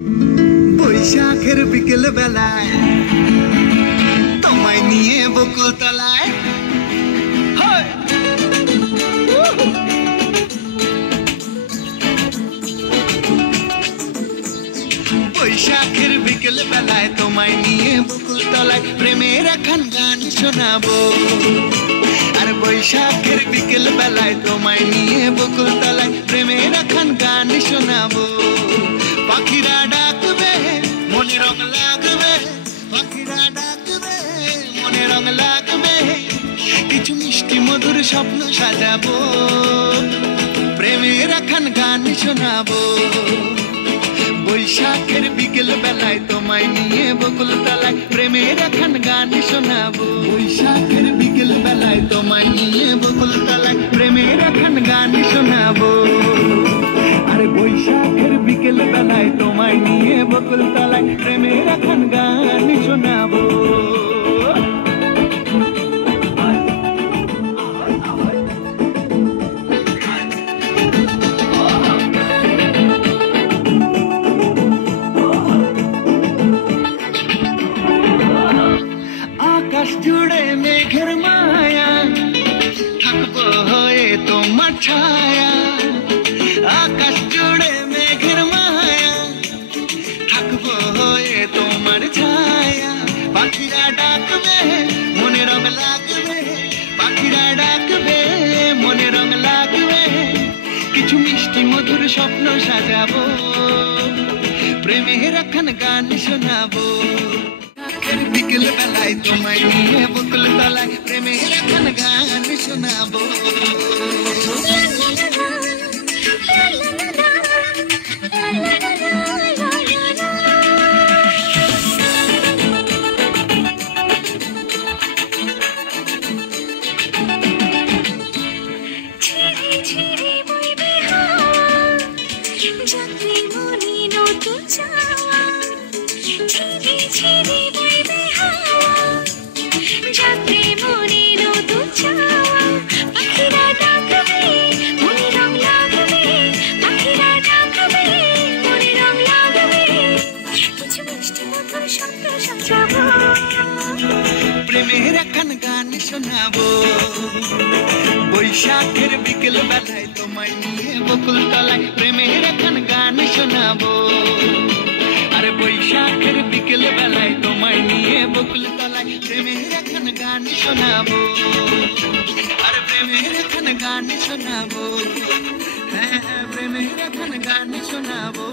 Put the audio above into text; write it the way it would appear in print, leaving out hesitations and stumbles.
বৈশাখের বিকেল বেলায় তোমায় নিয়ে বকুল তলায় বৈশাখের বিকেল বেলায় তোমায় নিয়ে বকুল তলায় প্রেমের এখন গান শোনাবো। আর বৈশাখের বিকেল বেলায় তোমায় নিয়ে বকুল তলায় প্রেমের এখন গান শোনাবো। পাখিরা ডাকবে মনে রং লাগবে, পাখিরা ডাকবে মনে রং লাগবে, কিছু মিষ্টি মধুর স্বপ্ন সাজাবো, প্রেমের এখন গান শোনাবো। বৈশাখের বিকেল বেলায় তোমায় নিয়ে বকুল তলায় প্রেমের এখন গান শোনাবো। বৈশাখের বিকেল বেলায় তোমায় নিয়ে বকুল তলায় প্রেমের এখন গান শোনাবো। আর বৈশাখের বিকেল বেলায় তোমায় নিয়ে বকুল তলায় প্রেমের এখন গান শোনাবো। আকাশ জুড়ে মেঘের মায়া, থাকবো হয়ে তোমার ছায়া। আকাশ জুড়ে মেঘের মায়া, থাকবো হয়ে তোমার ছায়া। পাখিরা ডাকবে মনে রং লাগবে, পাখিরা ডাকবে মনে রং লাগবে, কিছু মিষ্টি মধুর স্বপ্ন সাজাবো, প্রেমের এখন গান শোনাবো। বিকেল বেলায় তোমায় নিয়ে বকুল তলায় প্রেমের এখন গান শোনাবো। প্রেমের এখন গান শোনাবো। বৈশাখের বিকেল বেলায় তোমায় নিয়ে বকুল তলায় প্রেমের এখন গান শোনাবো। আর বৈশাখের বিকেল বেলায় তোমায় নিয়ে বকুল তলায় প্রেমের এখন গান শোনাবো। আর প্রেমের এখন গান শোনাবো, হ্যাঁ প্রেমের এখন গান শোনাবো।